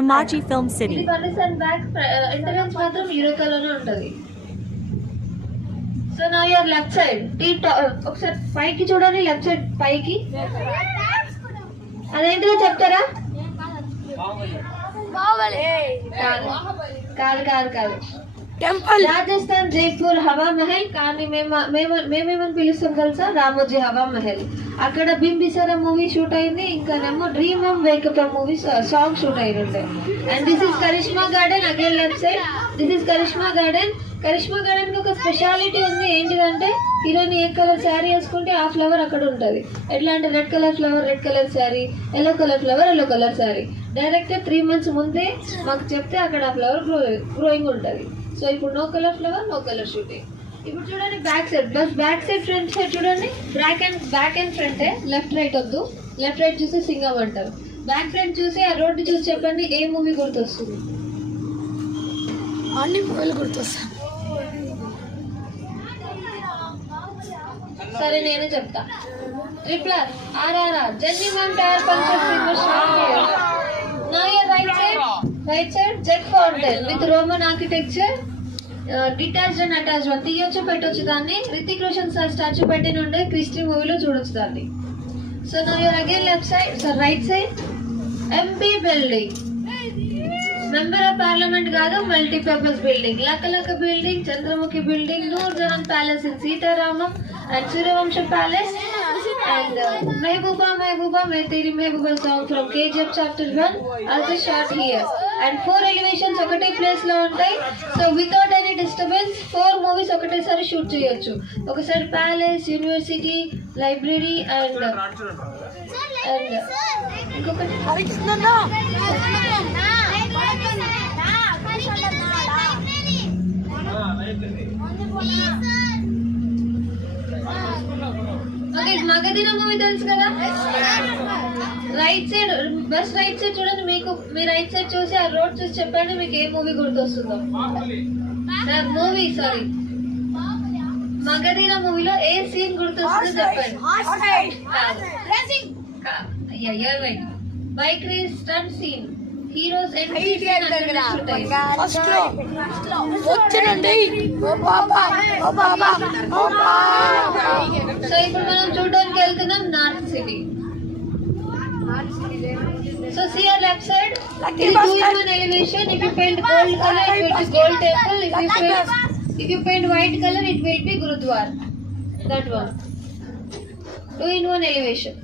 Ramogi Film City. ఇది Pakistan back entrance మాత్రం యూరోకా లోనే ఉంటది. సో నా యువర్ లెఫ్ట్ సైడ్ ఒకసారి పైకి చూడండి, లెఫ్ట్ సైడ్ పైకి. అదేంటిదో చెప్తారా? కాదు కాదు కాదు టెంపుల్. రాజస్థాన్ జైపూర్ హవా మహల్, కానీ మేమేమని పిలుస్తాం తెలుసా? రామోజీ హవా మహల్. అక్కడ బింబిసారా మూవీ షూట్ అయింది, ఇంకానేమో dream home wake up movie song shoot అయినట్టే. And this is Karishma garden, again left side. This is Karishma garden. Karishma garden కి ఒక స్పెషాలిటీ ఉంది. ఏంటిదంటే హీరోయిన్ ఏ కలర్ శారీ వేసుకుంటే ఆ ఫ్లవర్ అక్కడ ఉంటది. ఎట్లా అంటే red colour flower red colour sari, yellow colour flower yellow colour sari. Direct 3 months ముందే మాకు చెప్తే అక్కడ ఆ ఫ్లవర్ గ్రోయింగ్ ఉంటది. సో ఇప్పుడు no colour flower, no colour shooting. ఇప్పుడు చూడండి బ్యాక్ సైడ్, బస్ బ్యాక్ సైడ్ ఫ్రంట్ సైడ్ చూడండి. బ్యాక్ అండ్ ఫ్రంటే, లెఫ్ట్ రైట్ వద్దు. లెఫ్ట్ రైట్ చూసి సింగం అంటారు. బ్యాక్ ఫ్రంట్ చూసి ఆ రోడ్డు చూసి చెప్పండి ఏ మూవీ గుర్తొస్తుంది? అన్ని మూవీలు గుర్తొస్తాయి. సరే నేను చెప్తా. Triple R, RRR, genuine tyre puncture finish. నా right side jet fountain with roman architecture, detached and attached one. తీయొచ్చు పెట్టొచ్చు దాన్ని. రితిక్ రోషన్ సార్ స్టాచ్యూ పెట్టి ఉండే క్రిస్టి మూవీలో చూడొచ్చు దాన్ని. సో నా your again left side, so right side MP building. Member of parliament కాదు, మల్టీపర్పస్ బిల్డింగ్. లకలక building, Chandramukhi building, Noorjahan palace in Sitaramam and Suryavansham Palace, and Mehbooba Mehbooba Main Teri Mehbooba song from KGF chapter 1 also shot here. And 4 elevations ఒకటే place లో ఉంటాయి. So without any disturbance 4 movies ఒకటేసారి shoot చేయొచ్చు. ఒకసారి palace, university, library and ఇంకొకటి Magadheera movie తెలుసు కదా? Right side, bus right side చూడండి. మీ రైట్ సైడ్ చూసి ఆ రోడ్ చూసి చెప్పండి మీకు ఏ మూవీ గుర్తొస్తుందో. మూవీ సారీ మగధీర మూవీలో ఏ సీన్ గుర్తొస్తుందో చెప్పండి. Bike race stunt scene, heroes entry scene so ఇప్పుడు మనం చూడడానికి వెళ్తున్నాం north city. So see your left side, it is 2-in-1 elevation. If you paint gold color it will be gold temple. If you paint white color it will be Gurudwara. That one 2-in-1 elevation.